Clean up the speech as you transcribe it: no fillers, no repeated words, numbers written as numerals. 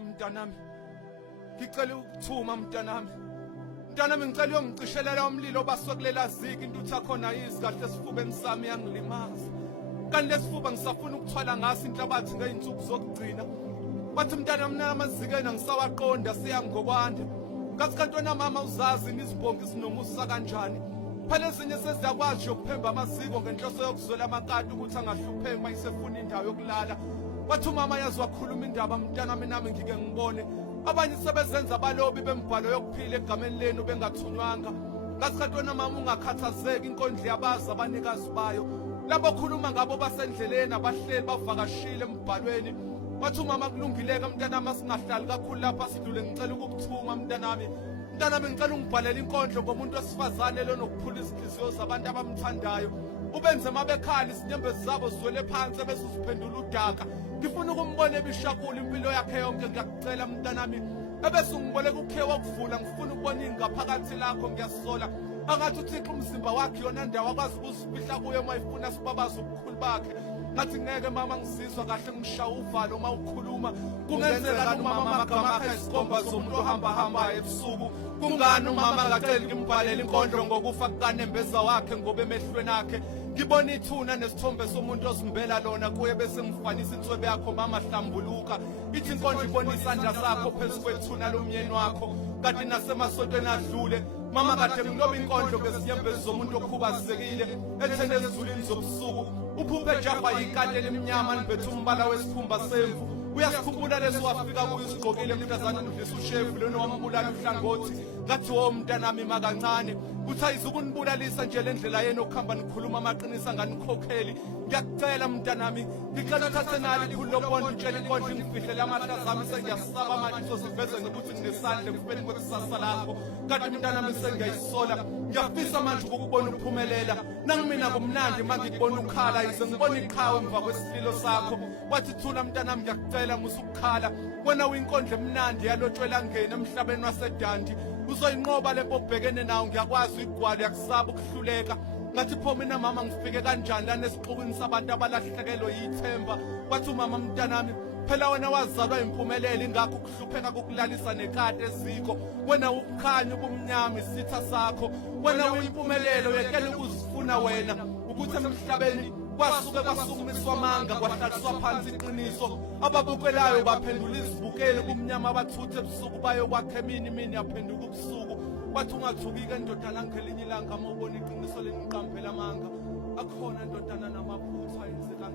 Mntanami, ngicela ukuthuma mntanami. Mntanami ngicela uyongicishelela umlilo baswekulela ziki intutha khona yizikahle esifubeni sami yangilimaza. Kanti lesifuba ngisafuna ukuthwala ngaso inhlabathi ngeinsuku zokugcina. Bathi mntanami namazikeni ngisawaqonda siyanggokwanda. Ngathi kanti wena mama uzazi izibongi zinomusa kanjani. Phela ezinye seziyakwazi ukuphemba amaziko ngenhloso yokuzwela amakati ukuthi angahlupheki mayisefuna indawo yokulala. Bathi umama yazwakhuluma indaba mntanami nami ngike ngibone. Abanye sebezenza abalobi bembhalo yokuphila egameni lenu bengathunywanga. Ngathi kanti wena mama ungakhathazeki inkondlo yabazi abanikazi bayo. Labo khuluma ngabo basendleleni abahleli bavakashile embhalweni. Bathi umama kulungileke mntanami asingahlali kakhulu lapha sidlule ngicela ukukuthuma mntanami. Mntanami ngicela ungibhalele inkondlo ngomuntu wesifazane lo nokuphula izinhliziyo zabantu abamthandayo. Ubenze mabekhala izinyembezi zabo zwele phansi bese uziphendula udaka. Ngifuna ukumbona ebishakula impilo yakhe yonke ngiyakucela mntanami. Ebese ungiboleka ukhewa ukuvula ngifuna ukubona ingaphakathi lakho ngiyasola. Angathi uThixo umzimba wakhe yona ndawo akwazi ukuzifihla kuye mayifuna sibabaza ubukhulu bakhe. Ngathi ngeke mama ngisizwa kahle ngishaya uvalo uma ukhuluma. Kungenzeka umama amagama akhe isikhomba zomuntu ohamba ebusuku. Kungani umama akaceli ngimbhalele inkondlo ngokufa kukanembeza wakhe ngoba emehlweni akhe. Ngibona ithuna nesithombe somuntu ozimbela lona kuye bese ngifanisa inswebe yakho mama hlambuluka. Ithi inkondlo ibona isandla sakho phezu kwethuna lomyeni wakho. Kanti nasemasontweni adlule mama kade ngiloba inkondlo ngezinyembezi zomuntu okhubazekile ethene ezulwini zobusuku. Uphuphe java yikati elimnyama libethe umbala wesikhumba semvu. Uyasikhumbula leso wafika kuyo usigqokile mntazana udlisa ushevu lona wambulala uhlangothi. Ngathi wo mntanami makancane uthi ayizukunibulalisa nje lendlela yena okuhamba nikhuluma amaqinisa nganikhokheli. Ngiyakucela mntanami ngicela uthathe nali ikhulu lokubona utshela inkondlo ingifihlele amahlazo ami sengiyasaba manje soziveze ngokuthi nginesandla ekufeni kwekusasa lakho. Kanti mntanami sengiyayisola ngiyafisa manje ukukubona uphumelela. Nangimina kumnandi mangikubona ukhala yize ngibona iqhawe emva kwesililo sakho. Wathi thula mntanami ngiyakucela musukukhala wena uyinkondlo emnandi yalotshwela ngene emhlabeni waseDandi. Uzoyinqoba lempo obhekene nawo ngiyakwazi igwala yakusaba ukuhluleka. Ngathi pho mina mama ngifike kanjani lana esixukwini sabantu abalahlekelwe yithemba. Wathi umama mntanami phela wena wazalwa impumelelo ingakho ukuhlupheka kokulalisa nekade eziko. Wena ukukhanya ubumnyama isitha sakho. Wena uyimpumelelo yekela ukuzifuna wena ukuthi emhlabeni kwasuke kwasukumiswa amanga kwahlaliswa phansi iqiniso. Ababukelayo baphendula izibukeli kumnyama abathuthe ebusuku bayokwakha emini yaphenduka ubusuku. Wathi ungathukike ndodana ngelinye ilanga uma ubona iqiniso leniqampela amanga. Akhona ndodana namaphutha enzeka